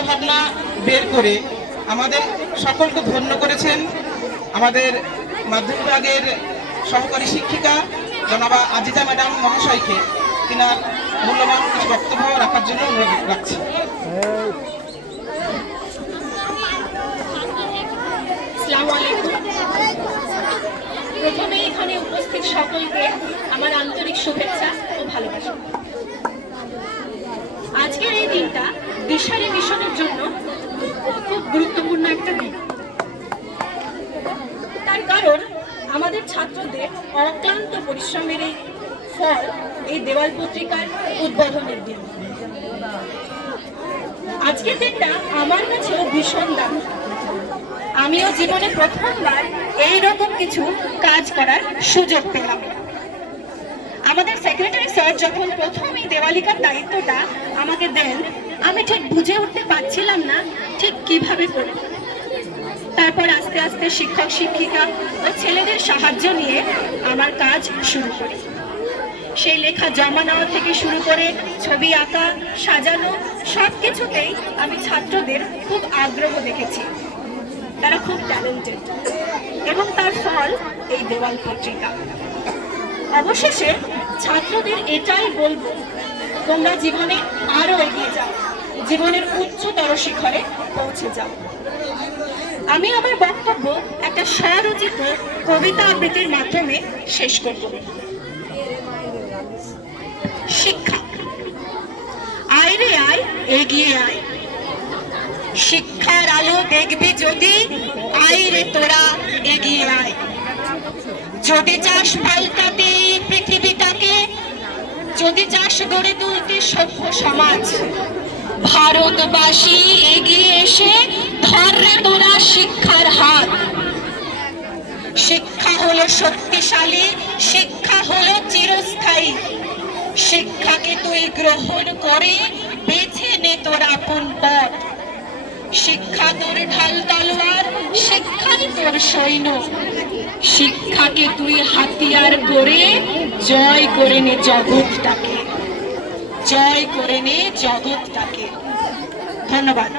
চিন্তাভাবনা বের করে আমাদের সকলকে ধন্য করেছেন। আমাদের মাধ্যমিক বিভাগের সহকারী শিক্ষিকা জনাবা আজিজা ম্যাডাম মহাশয়কে তিনার মূল্যবান কিছু বক্তব্য রাখার জন্য অনুরোধ রাখছি। আসসালামু আলাইকুম। প্রথমে এখানে উপস্থিত সকলকে আমার আন্তরিক শুভেচ্ছা ও ভালোবাসা। আজকের এই দিনটা দিশারি মিশনের জন্য খুব গুরুত্বপূর্ণ একটা দিন। তার কারণ আমাদের ছাত্রদের অক্লান্ত পরিশ্রমের এই ফল এই দেওয়াল পত্রিকার উদ্বোধনের দিন। আজকের দিনটা আমার কাছেও ভীষণ দামি। আমিও জীবনে প্রথমবার এইরকম কিছু কাজ করার সুযোগ পেলাম। আমাদের সেক্রেটারি স্যার যখন প্রথম এই দেওয়ালিকার দায়িত্বটা আমাকে দেন, আমি ঠিক বুঝে উঠতে পারছিলাম না ঠিক কিভাবে করব। তারপর আস্তে আস্তে শিক্ষক শিক্ষিকা ও ছেলেদের সাহায্য নিয়ে আমার কাজ শুরু করি। সেই লেখা জমা নেওয়া থেকে শুরু করে ছবি আঁকা, সাজানো সব কিছুতেই আমি ছাত্রদের খুব আগ্রহ দেখেছি। তারা খুব ট্যালেন্টেড এবং তার ফল এই দেওয়াল পত্রিকা। অবশেষে ছাত্রদের এটাই বলবো, তোমরা জীবনে আরো এগিয়ে যাও, জীবনের উচ্চতর শিখরে পৌঁছে যাও। আমি আমার বক্তব্য একটা স্বরচিত কবিতা আবৃত্তির মাধ্যমে শেষ করব। শিক্ষা, আয় রে আয়, এগিয়ে আয়। শিক্ষার আলো দেখবি যদি, আয় রে তোরা এগিয়ে আয়। যদি চাস পাল্টাতে পৃথিবীটাকে, যদি চাস গড়ে তুলতে সভ্য সমাজ, ভারতবাসী এগিয়ে এসে ধর রে তোরা শিক্ষার হাত। শিক্ষা হলো শক্তিশালী, শিক্ষা হলো চিরস্থায়ী। শিক্ষাকে তুই গ্রহণ করে বেছে নে তোর আপন পথ। শিক্ষা তোর ঢাল তলোয়ার, শিক্ষাই তোর সৈন্য। শিক্ষাকে তুই হাতিয়ার করে জয় করে নে জগৎটাকে, জয় করে নে জগৎটাকে। ধন্যবাদ।